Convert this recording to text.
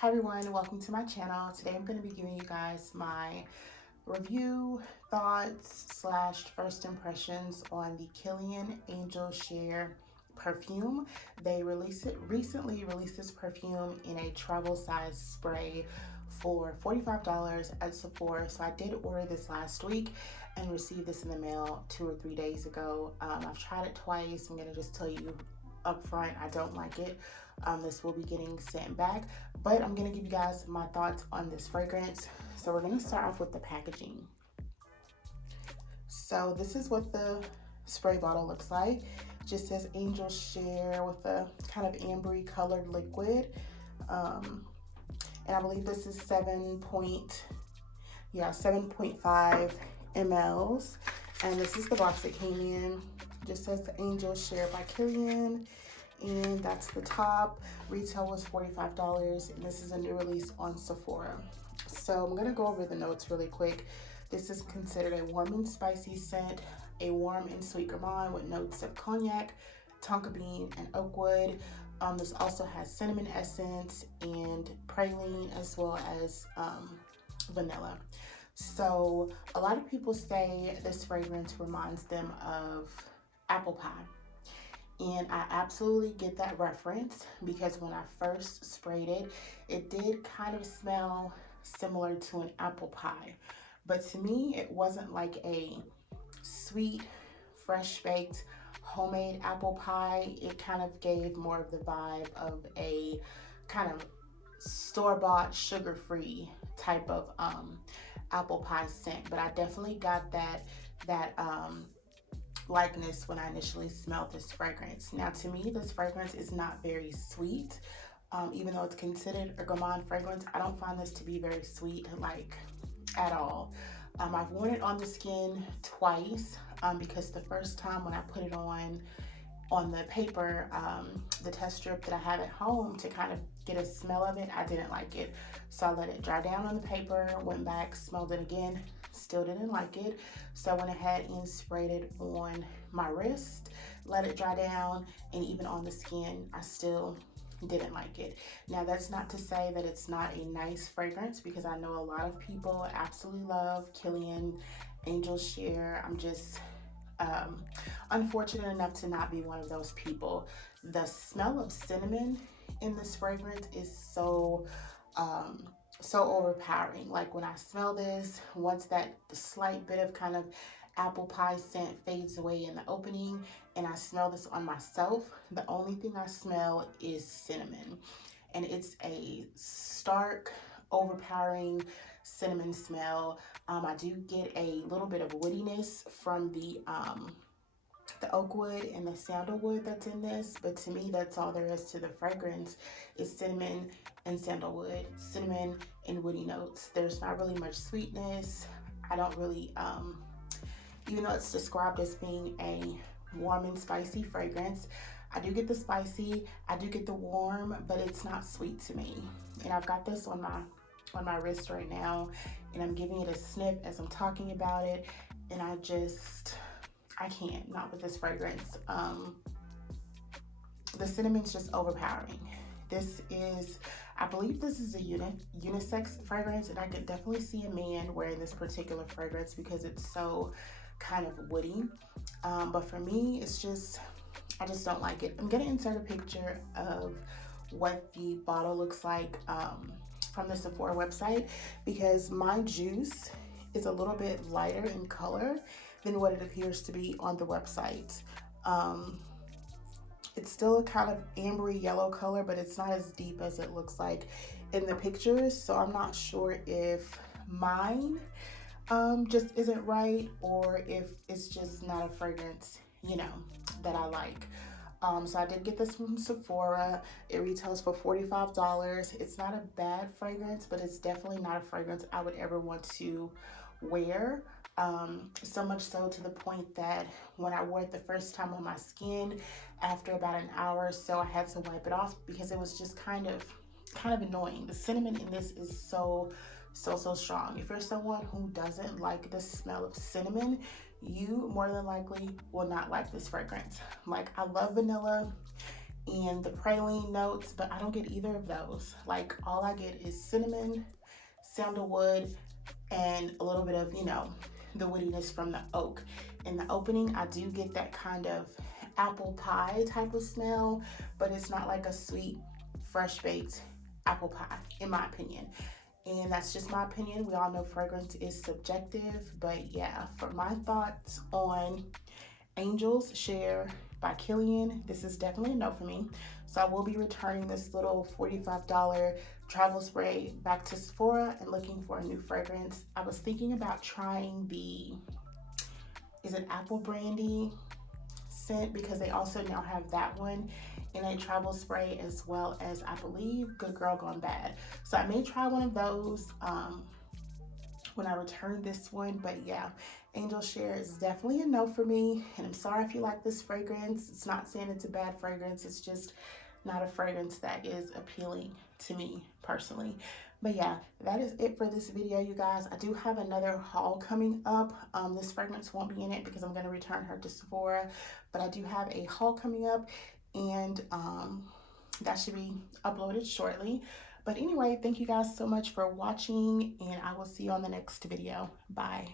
Hi everyone, welcome to my channel. Today I'm going to be giving you guys my review, thoughts, slash first impressions on the Killian Angel Share perfume. They recently released this perfume in a travel size spray for $45 at Sephora. So I did order this last week and received this in the mail 2 or 3 days ago. I've tried it twice. I'm going to just tell you up front, I don't like it. This will be getting sent back, but I'm gonna give you guys my thoughts on this fragrance. So we're gonna start off with the packaging. So this is what the spray bottle looks like. It just says Angel Share with a kind of ambery colored liquid. And I believe this is 7.5 mLs. And this is the box it came in. It just says the Angel Share by Killian. And that's the top. Retail was $45, and this is a new release on Sephora. So I'm gonna go over the notes really quick. This is considered a warm and spicy scent, a warm and sweet gourmand with notes of cognac, tonka bean, and oak wood. This also has cinnamon essence and praline, as well as vanilla. So a lot of people say this fragrance reminds them of apple pie. And I absolutely get that reference because when I first sprayed it, it did kind of smell similar to an apple pie. But to me, it wasn't like a sweet, fresh baked, homemade apple pie. It kind of gave more of the vibe of a kind of store-bought, sugar-free type of apple pie scent. But I definitely got that likeness when I initially smelled this fragrance. Now to me, this fragrance is not very sweet. Even though it's considered a gourmand fragrance, I don't find this to be very sweet, like at all. I've worn it on the skin twice because the first time when I put it on the paper, the test strip that I have at home to kind of get a smell of it, I didn't like it. So I let it dry down on the paper, went back, smelled it again, still didn't like it. So I went ahead and sprayed it on my wrist, let it dry down, and even on the skin, I still didn't like it. Now that's not to say that it's not a nice fragrance, because I know a lot of people absolutely love Killian Angel Share. I'm just unfortunate enough to not be one of those people. The smell of cinnamon in this fragrance is so overpowering. Like when I smell this, once that slight bit of kind of apple pie scent fades away in the opening and I smell this on myself, the only thing I smell is cinnamon. And it's a stark, overpowering cinnamon smell. I do get a little bit of woodiness from the oak wood and the sandalwood that's in this, but to me, that's all there is to the fragrance, is cinnamon and sandalwood, cinnamon and woody notes. There's not really much sweetness. I don't really, even though it's described as being a warm and spicy fragrance, I do get the spicy, I do get the warm, but it's not sweet to me. And I've got this on my wrist right now, and I'm giving it a sniff as I'm talking about it, and I can't, not with this fragrance. The cinnamon's just overpowering. This is, I believe this is a unisex fragrance, and I could definitely see a man wearing this particular fragrance because it's so kind of woody. But for me, it's just, I just don't like it. I'm gonna insert a picture of what the bottle looks like from the Sephora website, because my juice is a little bit lighter in color than what it appears to be on the website. It's still a kind of ambery yellow color, but it's not as deep as it looks like in the pictures. So I'm not sure if mine just isn't right, or if it's just not a fragrance, you know, that I like. So I did get this from Sephora. It retails for $45. It's not a bad fragrance, but it's definitely not a fragrance I would ever want to wear. So much so to the point that when I wore it the first time on my skin, after about an hour or so, I had to wipe it off because it was just kind of annoying. The cinnamon in this is so strong. If you're someone who doesn't like the smell of cinnamon, you more than likely will not like this fragrance. Like, I love vanilla, and the praline notes, but I don't get either of those. Like, all I get is cinnamon, sandalwood, and a little bit of, you know, the woodiness from the oak. In the opening, I do get that kind of apple pie type of smell, but it's not like a sweet, fresh baked apple pie, in my opinion. And that's just my opinion. We all know fragrance is subjective, but yeah, for my thoughts on Angel's Share by Killian, this is definitely a no for me. So I will be returning this little $45 travel spray back to Sephora and looking for a new fragrance. I was thinking about trying the, is it apple brandy scent, because they also now have that one in a travel spray, as well as, I believe, Good Girl Gone Bad. So I may try one of those when I return this one. But yeah, Angel Share is definitely a no for me, and I'm sorry if you like this fragrance. It's not saying it's a bad fragrance, it's just not a fragrance that is appealing to me personally. But yeah, that is it for this video, you guys. I do have another haul coming up. This fragrance won't be in it because I'm going to return her to Sephora, but I do have a haul coming up, and that should be uploaded shortly. But anyway, thank you guys so much for watching, and I will see you on the next video. Bye.